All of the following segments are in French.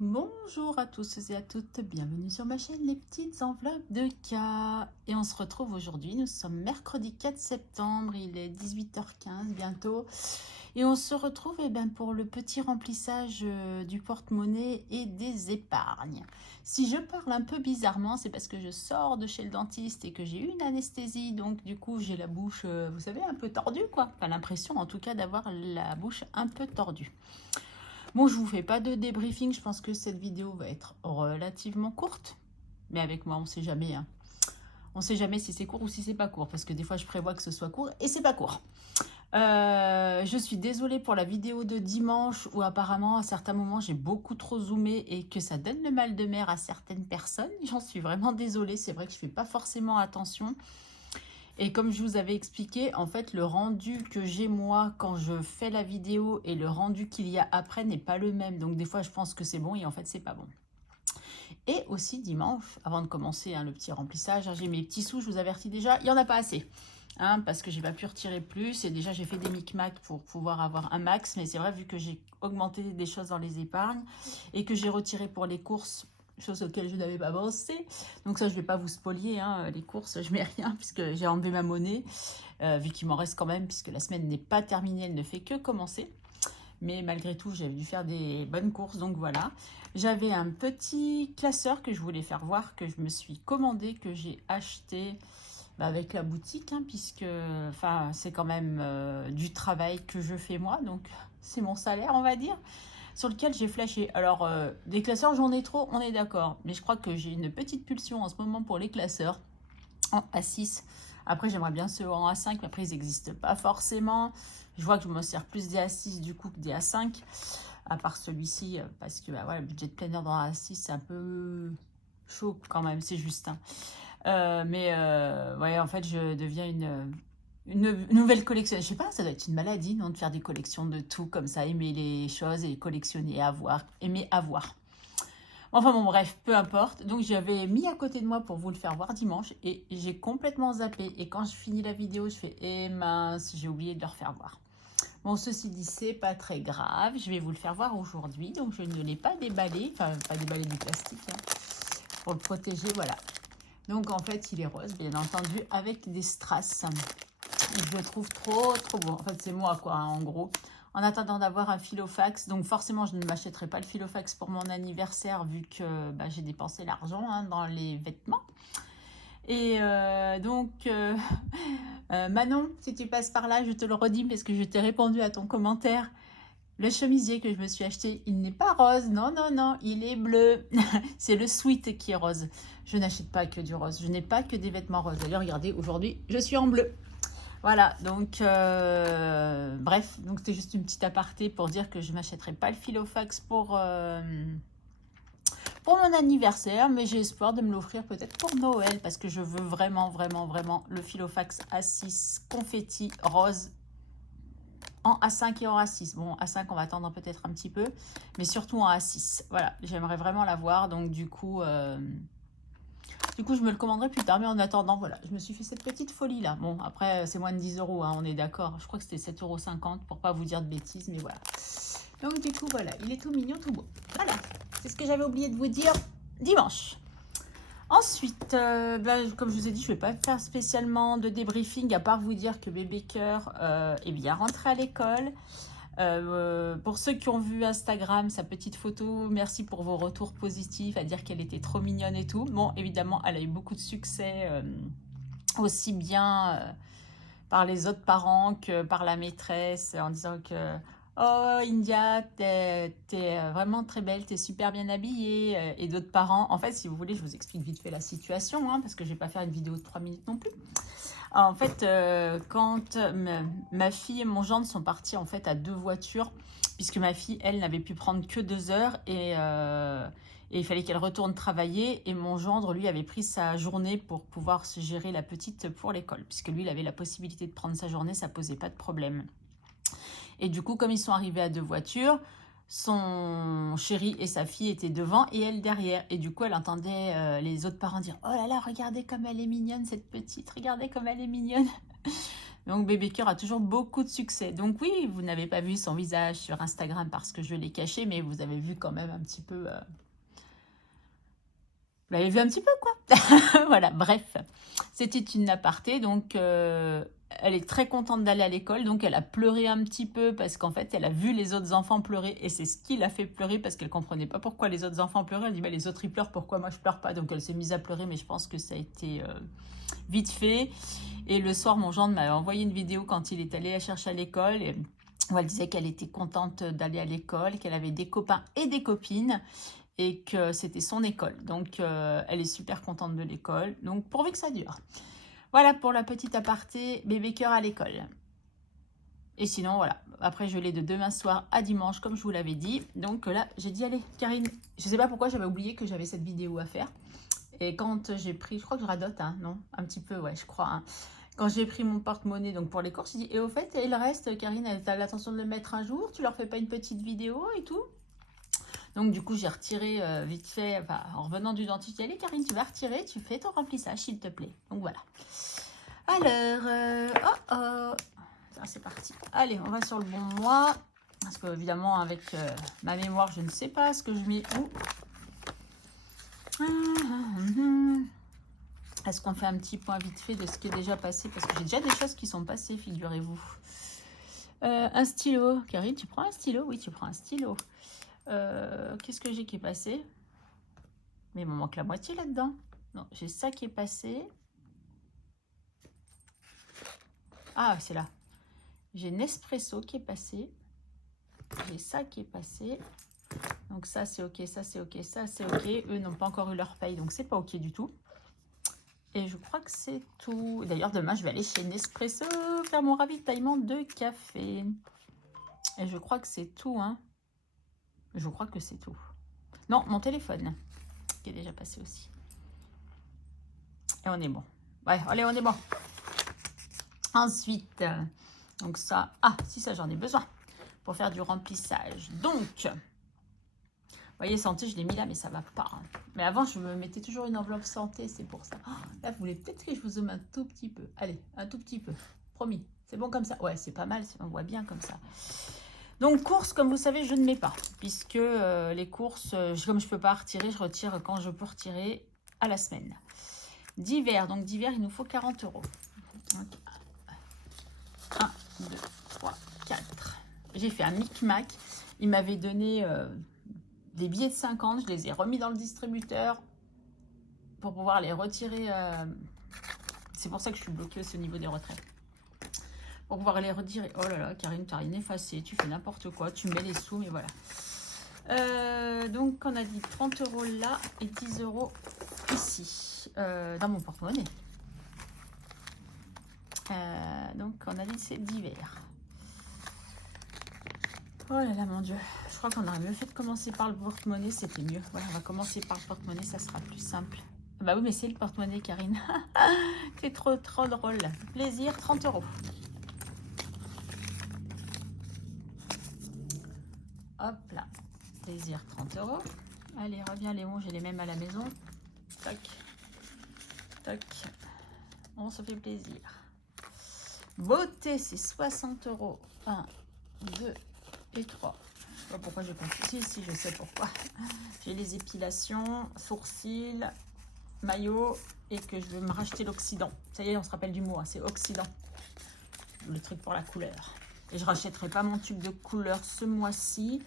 Bonjour à tous et à toutes, bienvenue sur ma chaîne Les Petites Enveloppes de K. Et on se retrouve aujourd'hui, nous sommes mercredi 4 septembre, il est 18h15 bientôt. Et on se retrouve pour le petit remplissage du porte-monnaie et des épargnes. Si je parle un peu bizarrement, c'est parce que je sors de chez le dentiste et que j'ai eu une anesthésie. Donc du coup, j'ai la bouche, vous savez, un peu tordue quoi. Enfin, l'impression en tout cas d'avoir la bouche un peu tordue. Bon, je vous fais pas de débriefing, je pense que cette vidéo va être relativement courte. Mais avec moi, on sait jamais. Hein. On sait jamais si c'est court ou si c'est pas court, parce que des fois, je prévois que ce soit court et c'est pas court. Je suis désolée pour la vidéo de dimanche où apparemment à certains moments j'ai beaucoup trop zoomé et que ça donne le mal de mer à certaines personnes. J'en suis vraiment désolée, c'est vrai que je fais pas forcément attention. Et comme je vous avais expliqué, en fait, le rendu que j'ai moi quand je fais la vidéo et le rendu qu'il y a après n'est pas le même. Donc des fois, je pense que c'est bon et en fait, c'est pas bon. Et aussi dimanche, avant de commencer le petit remplissage, j'ai mes petits sous, je vous avertis déjà, il n'y en a pas assez. Parce que j'ai pas pu retirer plus et déjà j'ai fait des micmacs pour pouvoir avoir un max. Mais c'est vrai, vu que j'ai augmenté des choses dans les épargnes et que j'ai retiré pour les courses, chose auxquelles je n'avais pas pensé. Donc ça, je vais pas vous spolier, les courses, je mets rien puisque j'ai enlevé ma monnaie, vu qu'il m'en reste quand même, puisque la semaine n'est pas terminée, elle ne fait que commencer. Mais malgré tout, j'avais dû faire des bonnes courses, donc voilà. J'avais un petit classeur que je voulais faire voir, que je me suis commandé, que j'ai acheté avec la boutique, puisque c'est quand même du travail que je fais moi, donc c'est mon salaire, on va dire, sur lequel j'ai flashé. Alors, des classeurs, j'en ai trop, on est d'accord, mais je crois que j'ai une petite pulsion en ce moment pour les classeurs en A6. Après, j'aimerais bien ceux en A5, mais après, ils n'existent pas forcément. Je vois que je me sers plus des A6 du coup que des A5, à part celui-ci, parce que le budget de planner dans A6, c'est un peu chaud quand même, c'est juste. Ouais, en fait, je deviens une nouvelle collection. Je sais pas, ça doit être une maladie, non, de faire des collections de tout comme ça, aimer les choses et collectionner, avoir, aimer avoir. Enfin bon, bref, peu importe. Donc j'avais mis à côté de moi pour vous le faire voir dimanche et j'ai complètement zappé. Et quand je finis la vidéo, je fais eh mince, j'ai oublié de le refaire voir. Bon, ceci dit, c'est pas très grave. Je vais vous le faire voir aujourd'hui. Donc je ne l'ai pas déballé, enfin pas déballé du plastique, pour le protéger, voilà. Donc en fait, il est rose, bien entendu, avec des strass. Et je le trouve trop beau. En fait, c'est moi, quoi, en gros. En attendant d'avoir un filofax, donc forcément, je ne m'achèterai pas le filofax pour mon anniversaire, vu que j'ai dépensé l'argent dans les vêtements. Et Manon, si tu passes par là, je te le redis, parce que je t'ai répondu à ton commentaire. Le chemisier que je me suis acheté, il n'est pas rose. Non, non, non, il est bleu. C'est le sweat qui est rose. Je n'achète pas que du rose. Je n'ai pas que des vêtements roses. D'ailleurs, regardez, aujourd'hui, je suis en bleu. Voilà, donc bref, donc c'était juste une petite aparté pour dire que je ne m'achèterai pas le filofax pour mon anniversaire, mais j'ai espoir de me l'offrir peut-être pour Noël, parce que je veux vraiment, vraiment, vraiment le filofax A6 confetti rose en A5 et en A6. Bon, A5, on va attendre peut-être un petit peu, mais surtout en A6. Voilà, j'aimerais vraiment l'avoir, donc du coup, je me le commanderai plus tard. Mais en attendant, voilà, je me suis fait cette petite folie-là. Bon, après, c'est moins de 10 euros, on est d'accord. Je crois que c'était 7,50 € pour pas vous dire de bêtises, mais voilà. Donc du coup, voilà, il est tout mignon, tout beau. Voilà, c'est ce que j'avais oublié de vous dire dimanche. Ensuite, comme je vous ai dit, je ne vais pas faire spécialement de débriefing, à part vous dire que bébé cœur est bien rentré à l'école. Pour ceux qui ont vu Instagram, sa petite photo, merci pour vos retours positifs, à dire qu'elle était trop mignonne et tout. Bon, évidemment, elle a eu beaucoup de succès, aussi bien par les autres parents que par la maîtresse, en disant que oh India, t'es vraiment très belle, t'es super bien habillée. Et d'autres parents, en fait, si vous voulez, je vous explique vite fait la situation, parce que je vais pas faire une vidéo de 3 minutes non plus. En fait, quand ma fille et mon gendre sont partis en fait à 2 voitures, puisque ma fille, elle, n'avait pu prendre que 2 heures et il fallait qu'elle retourne travailler. Et mon gendre, lui, avait pris sa journée pour pouvoir se gérer la petite pour l'école, puisque lui, il avait la possibilité de prendre sa journée, ça posait pas de problème. Et du coup, comme ils sont arrivés à 2 voitures, son chéri et sa fille étaient devant et elle derrière. Et du coup, elle entendait les autres parents dire « Oh là là, regardez comme elle est mignonne, cette petite, regardez comme elle est mignonne !» Donc bébé cœur a toujours beaucoup de succès. Donc oui, vous n'avez pas vu son visage sur Instagram parce que je l'ai caché, mais vous avez vu quand même un petit peu... Vous l'avez vu un petit peu, quoi. Voilà, bref. C'était une aparté, donc elle est très contente d'aller à l'école. Donc elle a pleuré un petit peu parce qu'en fait, elle a vu les autres enfants pleurer. Et c'est ce qui l'a fait pleurer parce qu'elle ne comprenait pas pourquoi les autres enfants pleuraient. Elle dit, bah, les autres, ils pleurent, pourquoi moi, je pleure pas? Donc elle s'est mise à pleurer, mais je pense que ça a été vite fait. Et le soir, mon gendre m'a envoyé une vidéo quand il est allé la chercher à l'école. Et où elle disait qu'elle était contente d'aller à l'école, qu'elle avait des copains et des copines et que c'était son école. Donc, elle est super contente de l'école. Donc, pourvu que ça dure. Voilà pour la petite aparté bébé cœur à l'école. Et sinon, voilà. Après, je l'ai de demain soir à dimanche, comme je vous l'avais dit. Donc là, j'ai dit, allez, Karine, je ne sais pas pourquoi j'avais oublié que j'avais cette vidéo à faire. Et quand j'ai pris, je crois que je radote, hein, non? Un petit peu, ouais, je crois, hein. Quand j'ai pris mon porte-monnaie donc pour les courses, j'ai dit, et au fait, et le reste, Karine, tu as l'intention de le mettre un jour? Tu leur fais pas une petite vidéo et tout? Donc du coup, j'ai retiré vite fait, enfin, en revenant du dentiste, allez Karine, tu vas retirer, tu fais ton remplissage s'il te plaît. Donc voilà. Alors, ça c'est parti. Allez, on va sur le bon mois. Parce que évidemment, avec ma mémoire, je ne sais pas ce que je mets où. Est-ce qu'on fait un petit point vite fait de ce qui est déjà passé? Parce que j'ai déjà des choses qui sont passées, figurez-vous. Un stylo. Karine, tu prends un stylo? Oui, tu prends un stylo. Qu'est-ce que j'ai qui est passé? Mais il me manque la moitié là-dedans. Non, j'ai ça qui est passé. Ah, c'est là. J'ai Nespresso qui est passé. J'ai ça qui est passé. Donc ça, c'est OK, ça, c'est OK, ça, c'est OK. Eux n'ont pas encore eu leur paye, donc c'est pas OK du tout. Et je crois que c'est tout. D'ailleurs, demain, je vais aller chez Nespresso faire mon ravitaillement de café. Et je crois que c'est tout, hein. Je crois que c'est tout. Non, mon téléphone, qui est déjà passé aussi. Et on est bon. Ouais, allez, on est bon. Ensuite, donc ça... Ah, si ça, j'en ai besoin pour faire du remplissage. Donc, vous voyez, santé, je l'ai mis là, mais ça va pas. Hein. Mais avant, je me mettais toujours une enveloppe santé, c'est pour ça. Oh, là, vous voulez peut-être que je vous zoome un tout petit peu. Allez, un tout petit peu. Promis. C'est bon comme ça? Ouais, c'est pas mal, on voit bien comme ça. Donc, courses, comme vous savez, je ne mets pas. Puisque les courses, comme je ne peux pas retirer, je retire quand je peux retirer à la semaine. Divers, donc divers, il nous faut 40 €. Donc, 1, 2, 3, 4. J'ai fait un micmac. Il m'avait donné des billets de 50. Je les ai remis dans le distributeur pour pouvoir les retirer. C'est pour ça que je suis bloquée aussi au niveau des retraits. Pour pouvoir les retirer. Oh là là, Karine, tu n'as rien effacé. Tu fais n'importe quoi. Tu mets les sous, mais voilà. Donc, on a dit 30 € là et 10 € ici, dans mon porte-monnaie. Donc, on a dit c'est divers. Oh là là, mon Dieu. Je crois qu'on aurait mieux fait de commencer par le porte-monnaie. C'était mieux. Voilà, on va commencer par le porte-monnaie. Ça sera plus simple. Bah oui, mais c'est le porte-monnaie, Karine. C'est trop drôle. Plaisir, 30 €. Hop là. Plaisir, 30 €. Allez, reviens, Léon. J'ai les mêmes à la maison. Toc. Toc. On se fait plaisir. Beauté, c'est 60 €. 1, 2 et 3. Je sais pas pourquoi j'ai compris. Si, je sais pourquoi. J'ai les épilations, sourcils, maillot et que je vais me racheter l'Oxydant. Ça y est, on se rappelle du mot, hein, c'est Oxydant. Le truc pour la couleur. Et je rachèterai pas mon tube de couleur ce mois-ci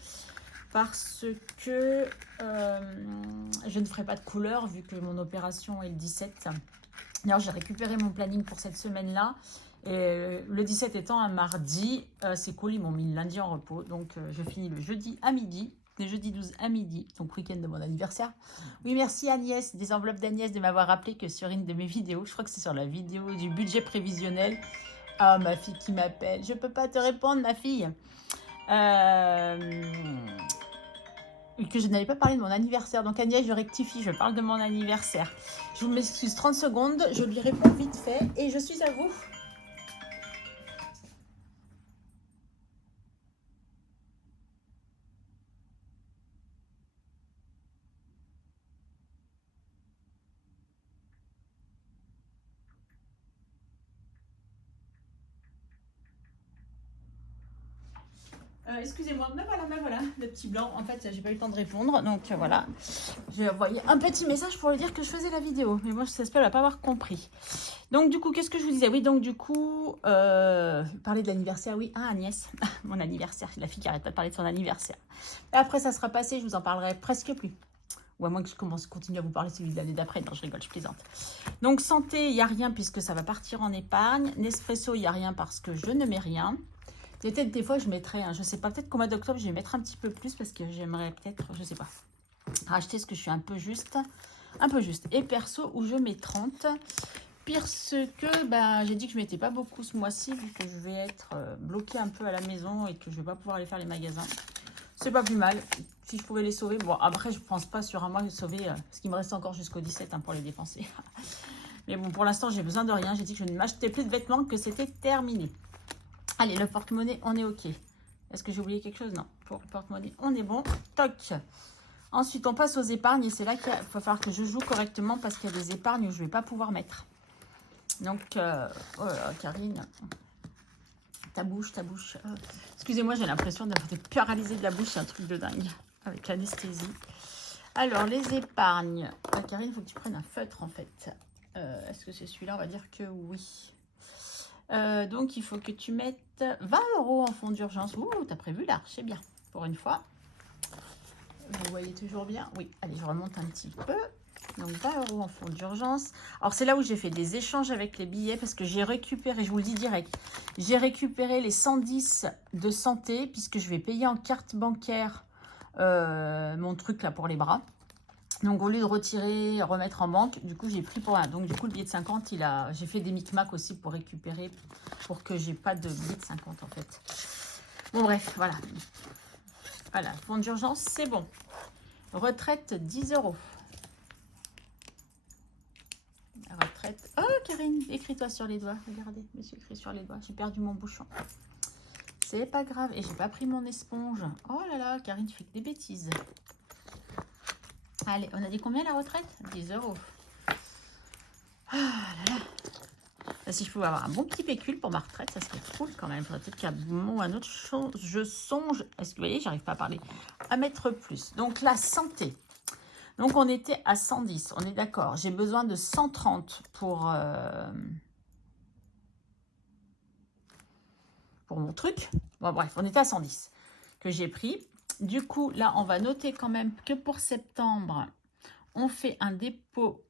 parce que je ne ferai pas de couleur vu que mon opération est le 17. D'ailleurs, j'ai récupéré mon planning pour cette semaine-là. Et le 17 étant un mardi, c'est cool, ils m'ont mis le lundi en repos. Donc, je finis le jeudi à midi, le jeudi 12 à midi, donc week-end de mon anniversaire. Oui, merci Agnès, des enveloppes d'Agnès de m'avoir rappelé que sur une de mes vidéos, je crois que c'est sur la vidéo du budget prévisionnel. Ah, ma fille qui m'appelle. Je peux pas te répondre, ma fille. Que je n'avais pas parlé de mon anniversaire. Donc Agnès, je rectifie, je parle de mon anniversaire. Je vous m'excuse 30 secondes, je lui réponds vite fait et je suis à vous. Excusez-moi, mais voilà, le petit blanc. En fait, j'ai pas eu le temps de répondre. Donc voilà, j'ai envoyé un petit message pour lui dire que je faisais la vidéo. Mais moi, j'espère qu'elle va pas avoir compris. Donc du coup, qu'est-ce que je vous disais? Oui, donc du coup, parler de l'anniversaire, oui. Ah, Agnès, mon anniversaire. La fille qui arrête pas de parler de son anniversaire. Et après, ça sera passé, je vous en parlerai presque plus. Ou à moins que je continue à vous parler celui de l'année d'après. Non, je rigole, je plaisante. Donc santé, il n'y a rien puisque ça va partir en épargne. Nespresso, il n'y a rien parce que je ne mets rien. Peut-être des fois, je mettrai, je sais pas, peut-être qu'au mois d'octobre, je vais mettre un petit peu plus parce que j'aimerais peut-être, je sais pas, racheter ce que je suis un peu juste. Et perso, où je mets 30. Parce que j'ai dit que je mettais pas beaucoup ce mois-ci vu que je vais être bloquée un peu à la maison et que je vais pas pouvoir aller faire les magasins. C'est pas plus mal. Si je pouvais les sauver. Bon, après, je pense pas sur un mois de sauver ce qui me reste encore jusqu'au 17 pour les dépenser. Mais bon, pour l'instant, j'ai besoin de rien. J'ai dit que je ne m'achetais plus de vêtements, que c'était terminé. Allez, le porte-monnaie, on est OK. Est-ce que j'ai oublié quelque chose? Non. Pour le porte-monnaie, on est bon. Toc. Ensuite, on passe aux épargnes. Et c'est là qu'il va falloir que je joue correctement parce qu'il y a des épargnes où je ne vais pas pouvoir mettre. Donc, oh là là, Karine, ta bouche. Excusez-moi, j'ai l'impression d'avoir été paralysée de la bouche. C'est un truc de dingue. Avec l'anesthésie. Alors, les épargnes. Ah, Karine, il faut que tu prennes un feutre, en fait. Est-ce que c'est celui-là? On va dire que oui. Donc, il faut que tu mettes 20 € en fonds d'urgence. Ouh, t'as prévu large, c'est bien. Pour une fois. Vous voyez toujours bien? Oui. Allez, je remonte un petit peu. Donc, 20 € en fonds d'urgence. Alors, c'est là où j'ai fait des échanges avec les billets parce que j'ai récupéré, je vous le dis direct, j'ai récupéré les 110 de santé puisque je vais payer en carte bancaire mon truc là pour les bras. Donc, au lieu de retirer, remettre en banque, du coup, j'ai pris pour un. Donc, du coup, le billet de 50, j'ai fait des micmacs aussi pour récupérer, pour que j'ai pas de billet de 50, en fait. Bon, bref, voilà. Voilà, fonds d'urgence, c'est bon. Retraite, 10 €. Retraite. Oh, Karine, écris-toi sur les doigts. Regardez, je me suis écrit sur les doigts. J'ai perdu mon bouchon. C'est pas grave. Et j'ai pas pris mon esponge. Oh là là, Karine, tu fais que des bêtises. Allez, on a dit combien la retraite? 10 €. Ah là là. Là, si je pouvais avoir un bon petit pécule pour ma retraite, ça serait cool quand même. Il faudrait peut-être qu'à un moment ou à un autre, je songe. Est-ce que vous voyez, j'arrive pas à parler. À mettre plus. Donc, la santé. Donc, on était à 110. On est d'accord. J'ai besoin de 130 pour mon truc. Bon, bref, on était à 110 que j'ai pris. Du coup, là, on va noter quand même que pour septembre, on fait un dépôt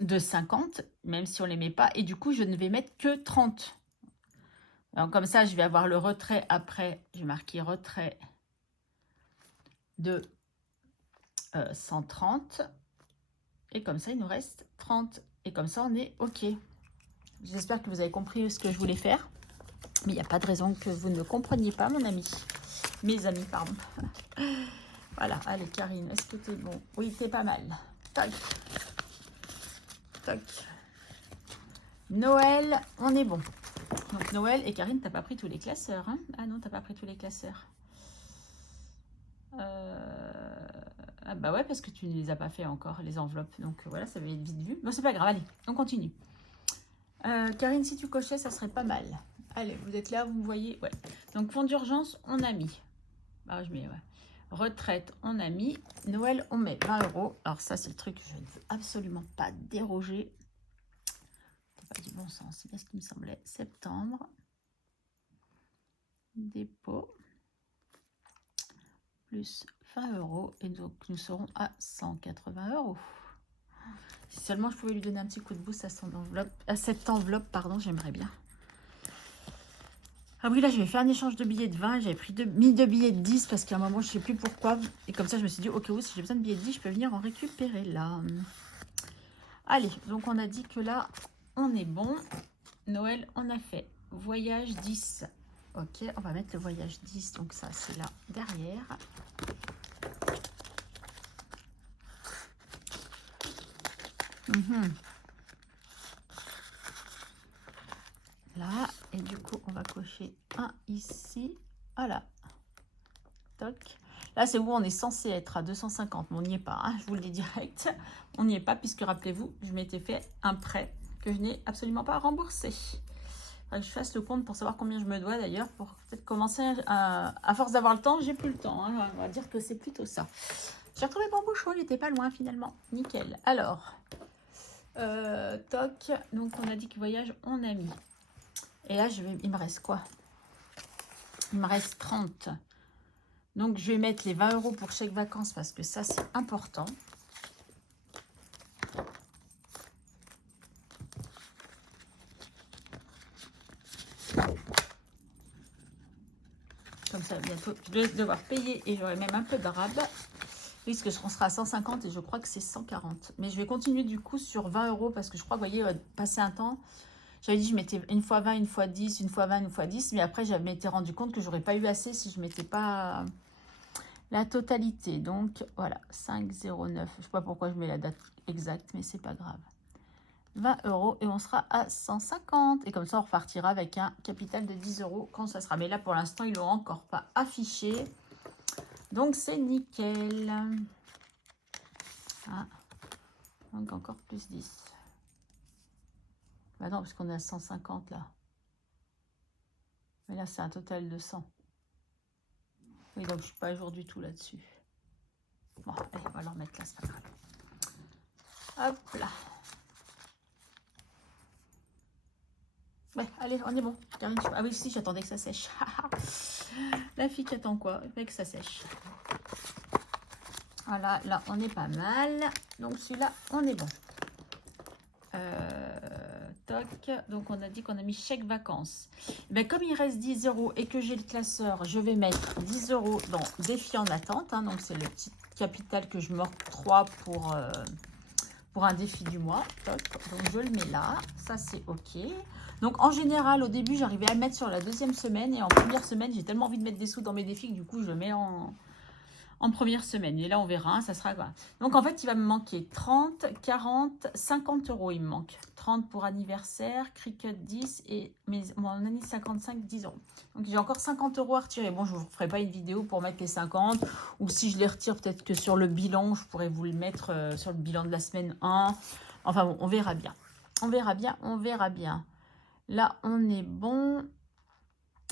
de 50, même si on ne les met pas. Et du coup, je ne vais mettre que 30. Alors, comme ça, je vais avoir le retrait après. J'ai marqué retrait de 130. Et comme ça, il nous reste 30. Et comme ça, on est OK. J'espère que vous avez compris ce que je voulais faire. Mais il n'y a pas de raison que vous ne compreniez pas, mon ami. Mes amis, pardon. Voilà, allez, Karine, est-ce que t'es bon? Oui, t'es pas mal. Tac. Tac. Noël, on est bon. Donc, Noël, et Karine, t'as pas pris tous les classeurs, hein? Ah non, t'as pas pris tous les classeurs. Ah bah ouais, parce que tu ne les as pas fait encore, les enveloppes. Donc, voilà, ça va être vite vu. Bon, c'est pas grave, allez, on continue. Karine, si tu cochais, ça serait pas mal. Allez, vous êtes là, vous me voyez? Ouais. Donc, fonds d'urgence, on a mis. Ah, je mets, ouais. Retraite, on a mis. Noël, on met 20 €. Alors, ça, c'est le truc que je ne veux absolument pas déroger. C'est pas du bon sens. C'est bien ce qui me semblait. Septembre. Dépôt. Plus 20 €. Et donc, nous serons à 180 €. Si seulement je pouvais lui donner un petit coup de boost à cette enveloppe, pardon, j'aimerais bien. Ah oui, là, j'avais fait un échange de billets de 20. J'avais mis 2 billets de 10 parce qu'à un moment, je ne sais plus pourquoi. Et comme ça, je me suis dit, ok, oui, si j'ai besoin de billets de 10, je peux venir en récupérer là. Allez, donc on a dit que là, on est bon. Noël, on a fait voyage 10. Ok, on va mettre le voyage 10. Donc ça, c'est là, derrière. Là, et du coup, on va cocher un ici. Voilà. Toc. Là, c'est où on est censé être à 250, mais on n'y est pas. Hein, je vous le dis direct. On n'y est pas, puisque rappelez-vous, je m'étais fait un prêt que je n'ai absolument pas remboursé. Faudrait que je fasse le compte pour savoir combien je me dois d'ailleurs, pour peut-être commencer à force d'avoir le temps, j'ai plus le temps. Hein. On va dire que c'est plutôt ça. J'ai retrouvé mon bouchon, il n'était pas loin finalement. Nickel. Alors, toc. Donc on a dit que voyage, on a mis. Et là, il me reste quoi? Il me reste 30. Donc je vais mettre les 20 € pour chèque vacances parce que ça, c'est important. Comme ça, bientôt, je vais devoir payer et j'aurai même un peu de rabat. Puisque on sera à 150 et je crois que c'est 140. Mais je vais continuer du coup sur 20 € parce que je crois que, vous voyez, passer un temps, j'avais dit je mettais une fois 20, une fois 10, une fois 20, une fois 10. Mais après, je m'étais rendu compte que j'aurais pas eu assez si je ne mettais pas la totalité. Donc voilà, 5,09. Je sais pas pourquoi je mets la date exacte, mais c'est pas grave. 20 € et on sera à 150. Et comme ça, on repartira avec un capital de 10 € quand ça sera. Mais là, pour l'instant, ils l'ont encore pas affiché. Donc, c'est nickel. Ah, donc encore plus 10. Bah non, parce qu'on est à 150 là. Mais là, c'est un total de 100. Oui, donc je suis pas à jour du tout là-dessus. Bon, allez, on va leur mettre là, c'est pas grave. Hop là. Ouais, allez, on est bon. Ah oui, si, j'attendais que ça sèche. La fille qui attend quoi? Que ça sèche. Voilà, là, on est pas mal. Donc, celui-là, on est bon. Toc. Donc, on a dit qu'on a mis chèque vacances. Ben, comme il reste 10 € et que j'ai le classeur, je vais mettre 10 € dans défi en attente. Hein, donc, c'est le petit capital que je m'octroie pour un défi du mois. Toc. Donc, je le mets là. Ça, c'est OK. Donc, en général, au début, j'arrivais à le mettre sur la deuxième semaine. Et en première semaine, j'ai tellement envie de mettre des sous dans mes défis que du coup, je le mets en première semaine. Et là, on verra, hein, ça sera quoi. Donc, en fait, il va me manquer 30, 40, 50 €. Il me manque 30 pour anniversaire, cricket 10 et mon année 55, 10 €. Donc, j'ai encore 50 € à retirer. Bon, je ne vous ferai pas une vidéo pour mettre les 50. Ou si je les retire, peut-être que sur le bilan, je pourrais vous le mettre sur le bilan de la semaine 1. Enfin, bon, on verra bien. On verra bien, on verra bien. Là, on est bon.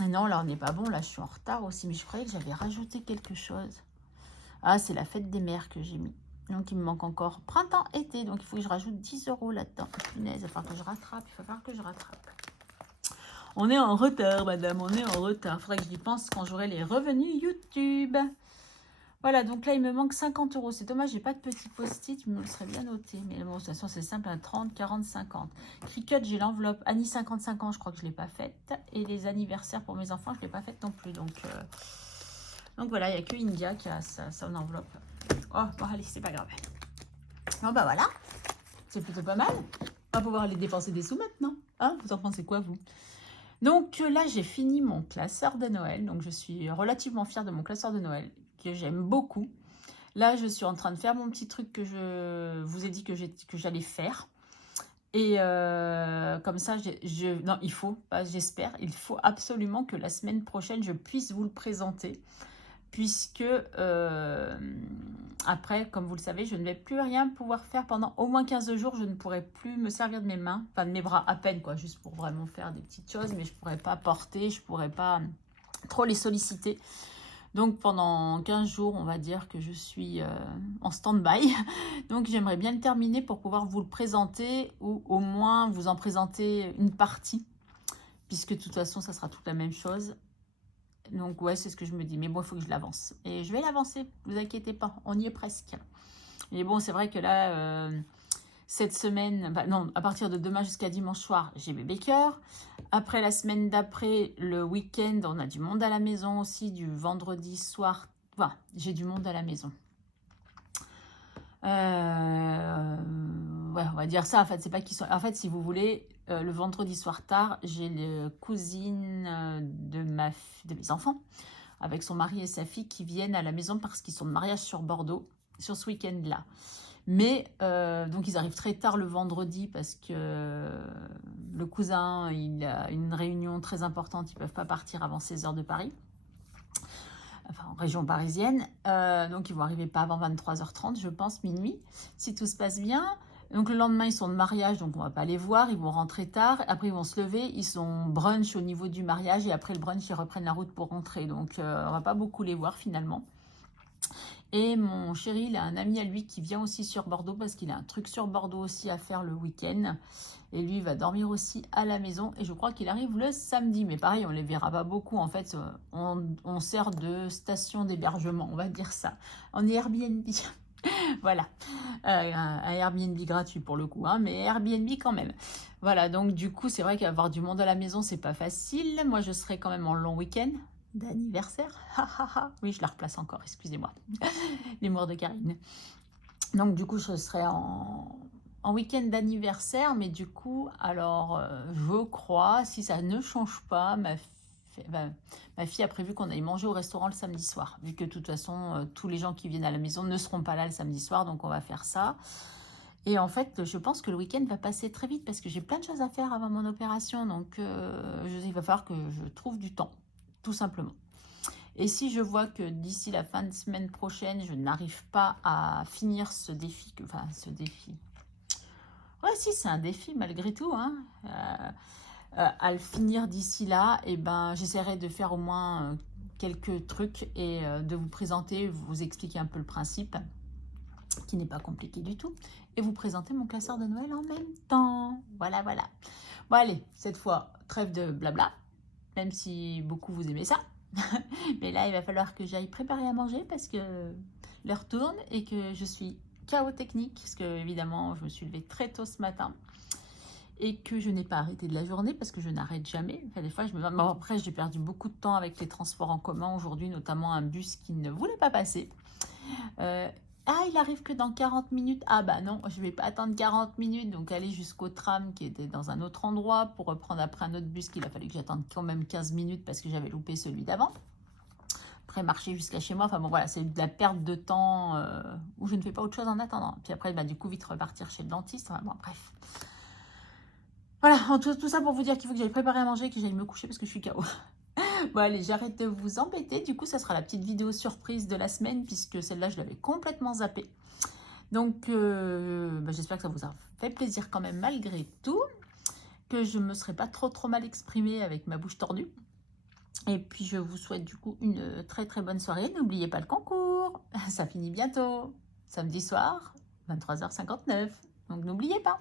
Non, là, on n'est pas bon. Là, je suis en retard aussi. Mais je croyais que j'avais rajouté quelque chose. Ah, c'est la fête des mères que j'ai mis. Donc, il me manque encore printemps-été. Donc, il faut que je rajoute 10 € là-dedans. Punaise, il va falloir que je rattrape. Il va falloir que je rattrape. On est en retard, madame. On est en retard. Il faudrait que j'y pense quand j'aurai les revenus YouTube. Voilà, donc là, il me manque 50 €. C'est dommage, j'ai pas de petit post-it. Je me le serais bien noté. Mais bon, de toute façon, c'est simple. 30, 40, 50. Cricut, j'ai l'enveloppe. Annie 55 ans, je crois que je ne l'ai pas faite. Et les anniversaires pour mes enfants, je ne l'ai pas faite non plus. Donc voilà, il n'y a que India qui a son enveloppe. Oh, bon, allez, c'est pas grave. Bon, bah voilà. C'est plutôt pas mal. On va pouvoir aller dépenser des sous maintenant. Hein, vous en pensez quoi, vous? Donc là, j'ai fini mon classeur de Noël. Donc, je suis relativement fière de mon classeur de Noël, que j'aime beaucoup. Là, je suis en train de faire mon petit truc que je vous ai dit que j'allais faire. Et comme ça, non, il faut, j'espère, il faut absolument que la semaine prochaine, je puisse vous le présenter. Puisque après, comme vous le savez, je ne vais plus rien pouvoir faire pendant au moins 15 jours. Je ne pourrai plus me servir de mes mains, enfin de mes bras à peine, quoi, juste pour vraiment faire des petites choses. Mais je ne pourrai pas porter, je ne pourrai pas trop les solliciter. Donc pendant 15 jours, on va dire que je suis en stand-by. Donc j'aimerais bien le terminer pour pouvoir vous le présenter ou au moins vous en présenter une partie. Puisque de toute façon, ça sera toute la même chose. Donc, ouais, c'est ce que je me dis. Mais bon, il faut que je l'avance. Et je vais l'avancer, ne vous inquiétez pas. On y est presque. Mais bon, c'est vrai que là, cette semaine... Bah, non, à partir de demain jusqu'à dimanche soir, j'ai bébé cœur. Après, la semaine d'après, le week-end, on a du monde à la maison aussi. Du vendredi soir... Enfin, j'ai du monde à la maison. Ouais, on va dire ça. En fait, c'est pas qu'ils sont... En fait, si vous voulez... le vendredi soir tard, j'ai les cousines de mes enfants, avec son mari et sa fille, qui viennent à la maison parce qu'ils sont de mariage sur Bordeaux, sur ce week-end-là. Mais, donc ils arrivent très tard le vendredi parce que le cousin, il a une réunion très importante, ils ne peuvent pas partir avant 16 h de Paris. Enfin, en région parisienne. Donc, ils vont arriver pas avant 23 h 30, je pense, minuit, si tout se passe bien. Donc le lendemain, ils sont de mariage, donc on va pas les voir. Ils vont rentrer tard. Après, ils vont se lever. Ils sont brunch au niveau du mariage. Et après le brunch, ils reprennent la route pour rentrer. Donc on va pas beaucoup les voir finalement. Et mon chéri, il a un ami à lui qui vient aussi sur Bordeaux parce qu'il a un truc sur Bordeaux aussi à faire le week-end. Et lui, il va dormir aussi à la maison. Et je crois qu'il arrive le samedi. Mais pareil, on ne les verra pas beaucoup. En fait, on sert de station d'hébergement, on va dire ça. On est Airbnb. Voilà. Un Airbnb gratuit pour le coup, hein, mais Airbnb quand même. Voilà, donc du coup, c'est vrai qu'avoir du monde à la maison, c'est pas facile. Moi, je serai quand même en long week-end d'anniversaire. Oui, je la replace encore, excusez-moi. L'humour de Karine. Donc du coup, je serai en week-end d'anniversaire, mais du coup, alors, je crois, si ça ne change pas, ma fille a prévu qu'on aille manger au restaurant le samedi soir, vu que de toute façon, tous les gens qui viennent à la maison ne seront pas là le samedi soir, donc on va faire ça. Et en fait, je pense que le week-end va passer très vite parce que j'ai plein de choses à faire avant mon opération, donc il va falloir que je trouve du temps, tout simplement. Et si je vois que d'ici la fin de semaine prochaine, je n'arrive pas à finir ce défi, ouais, si, c'est un défi malgré tout, hein, à le finir d'ici là, et ben, j'essaierai de faire au moins quelques trucs et de vous présenter, vous expliquer un peu le principe, qui n'est pas compliqué du tout, et vous présenter mon classeur de Noël en même temps. Voilà, voilà. Bon, allez, cette fois, trêve de blabla, même si beaucoup vous aimez ça. Mais là, il va falloir que j'aille préparer à manger parce que l'heure tourne et que je suis KO technique, parce que évidemment, je me suis levée très tôt ce matin et que je n'ai pas arrêté de la journée parce que je n'arrête jamais. Enfin, des fois, bon, après, j'ai perdu beaucoup de temps avec les transports en commun aujourd'hui, notamment un bus qui ne voulait pas passer. Il arrive que dans 40 minutes. Ah bah non, je vais pas attendre 40 minutes, donc aller jusqu'au tram qui était dans un autre endroit pour reprendre après un autre bus qu'il a fallu que j'attende quand même 15 minutes parce que j'avais loupé celui d'avant. Après marcher jusqu'à chez moi, enfin bon voilà, c'est de la perte de temps où je ne fais pas autre chose en attendant. Puis après, bah, du coup, vite repartir chez le dentiste. Enfin, bon, bref. Voilà, tout ça pour vous dire qu'il faut que j'aille préparer à manger et que j'aille me coucher parce que je suis KO. Bon allez, j'arrête de vous embêter. Du coup, ça sera la petite vidéo surprise de la semaine puisque celle-là, je l'avais complètement zappée. Donc, j'espère que ça vous a fait plaisir quand même malgré tout. Que je ne me serais pas trop mal exprimée avec ma bouche tordue. Et puis, je vous souhaite du coup une très très bonne soirée. N'oubliez pas le concours. Ça finit bientôt. Samedi soir, 23h59. Donc, n'oubliez pas.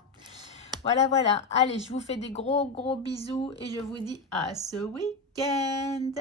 Voilà, voilà. Allez, je vous fais des gros bisous et je vous dis à ce week-end.